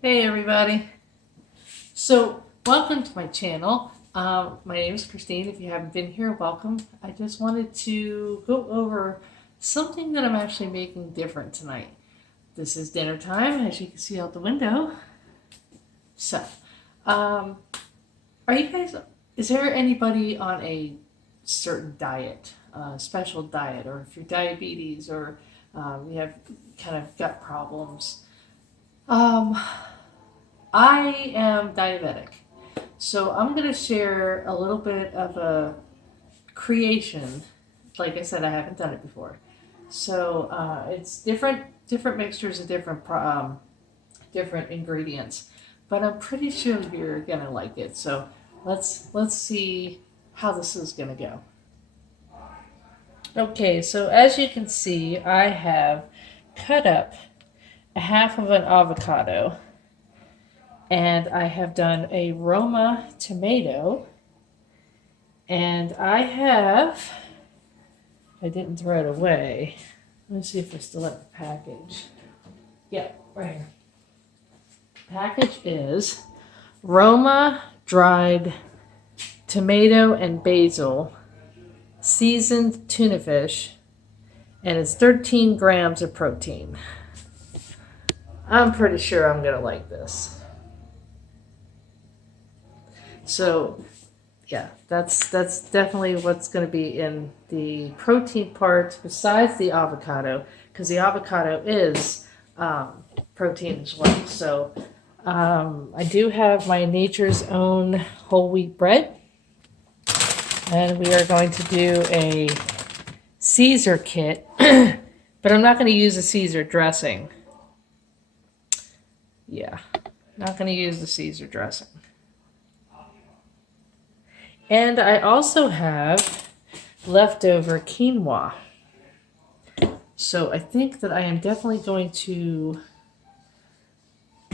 Hey everybody. So welcome to my channel. My name is Christine. If you haven't been here, welcome. I just wanted to go over something that I'm actually making different tonight. This is dinner time, as you can see out the window. So, are you guys, is there anybody on a certain diet, special diet, or if you're diabetes or you have kind of gut problems? Um, I am diabetic. So I'm going to share a little bit of a creation. Like I said, I haven't done it before. So it's different mixtures of different ingredients. But I'm pretty sure you're going to like it. So let's see how this is going to go. Okay, so as you can see, I have cut up a half of an avocado. And I have done a Roma tomato. And I didn't throw it away. Let me see if I still have the package. Yeah, right here. Package is Roma dried tomato and basil, seasoned tuna fish, and it's 13 grams of protein. I'm pretty sure I'm gonna like this. So yeah, that's definitely what's going to be in the protein part besides the avocado, because the avocado is protein as well. So I do have my Nature's Own whole wheat bread, and we are going to do a Caesar kit, but I'm not going to use a Caesar dressing. Yeah, not going to use the Caesar dressing. And I also have leftover quinoa. So I think that I am definitely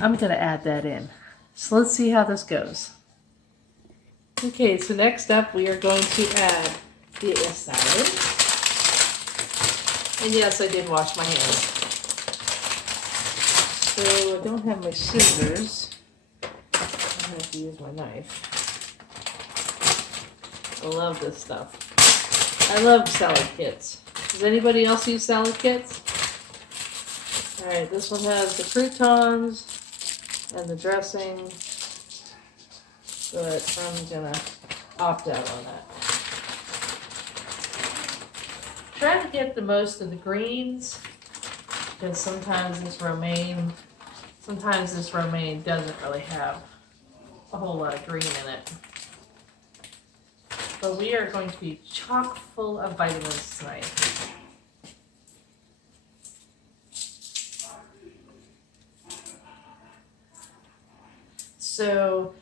I'm going to add that in. So let's see how this goes. Okay, so next up we are going to add the salad. And yes, I did wash my hands. So I don't have my scissors. I have to use my knife. I love this stuff. I love salad kits. Does anybody else use salad kits? Alright, this one has the croutons and the dressing, but I'm gonna opt out on that. Try to get the most of the greens, because sometimes this romaine doesn't really have a whole lot of green in it. But we are going to be chock full of vitamins tonight. So,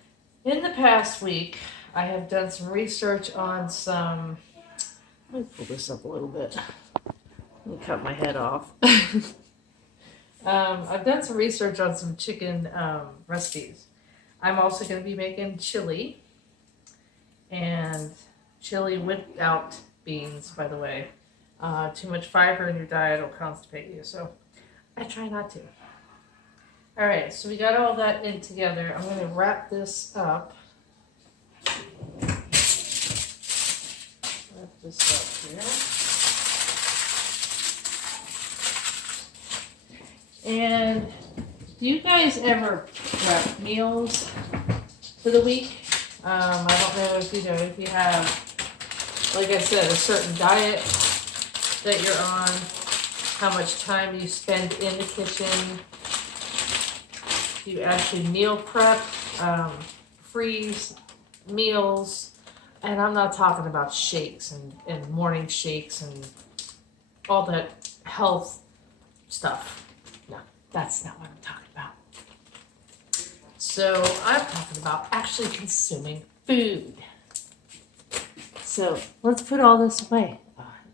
in the past week, I have done some research on some. Let me pull this up a little bit. Let me cut my head off. I've done some research on some chicken recipes. I'm also going to be making chili. And chili without beans, by the way. Too much fiber in your diet will constipate you, so I try not to. All right, so we got all that in together. I'm going to wrap this up. Wrap this up here. And do you guys ever prep meals for the week? I don't know if you have, like I said, a certain diet that you're on, how much time you spend in the kitchen. Do you actually meal prep, freeze meals? And I'm not talking about shakes and morning shakes and all that health stuff. No, that's not what I'm talking about. So I'm talking about actually consuming food. So let's put all this away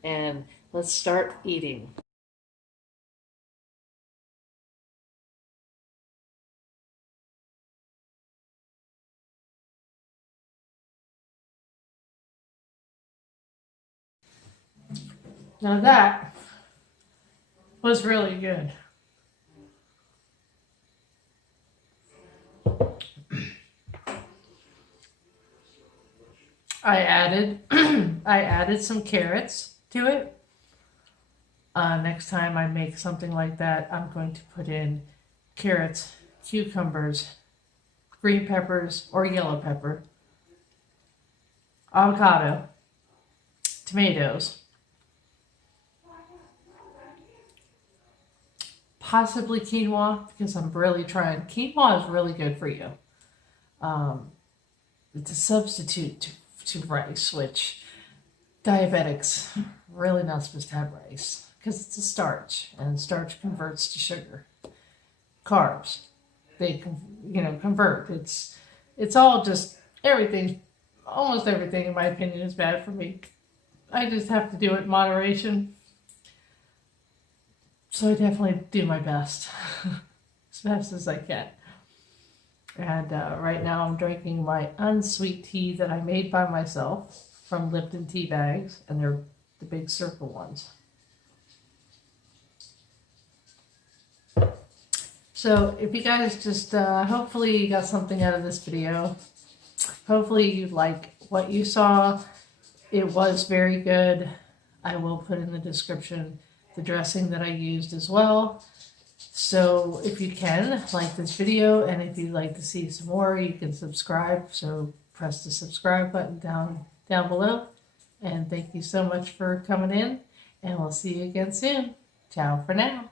and let's start eating. Now that was really good. I added I added some carrots to it. Next time I make something like that, I'm going to put in carrots, cucumbers, green peppers or yellow pepper, avocado, tomatoes, possibly quinoa because I'm really trying. Quinoa is really good for you. It's a substitute to rice, which diabetics really not supposed to have rice because it's a starch and starch converts to sugar. Carbs, they convert. It's all just everything. Almost everything, in my opinion, is bad for me. I just have to do it in moderation. So I definitely do my best, as best as I can. And right now I'm drinking my unsweet tea that I made by myself from Lipton tea bags, and they're the big circle ones. So if you guys just, hopefully you got something out of this video. Hopefully you like what you saw. It was very good. I will put in the description the dressing that I used as well. So if you can, like this video, and if you'd like to see some more, you can subscribe. So press the subscribe button down below. And thank you so much for coming in, and we'll see you again soon. Ciao for now.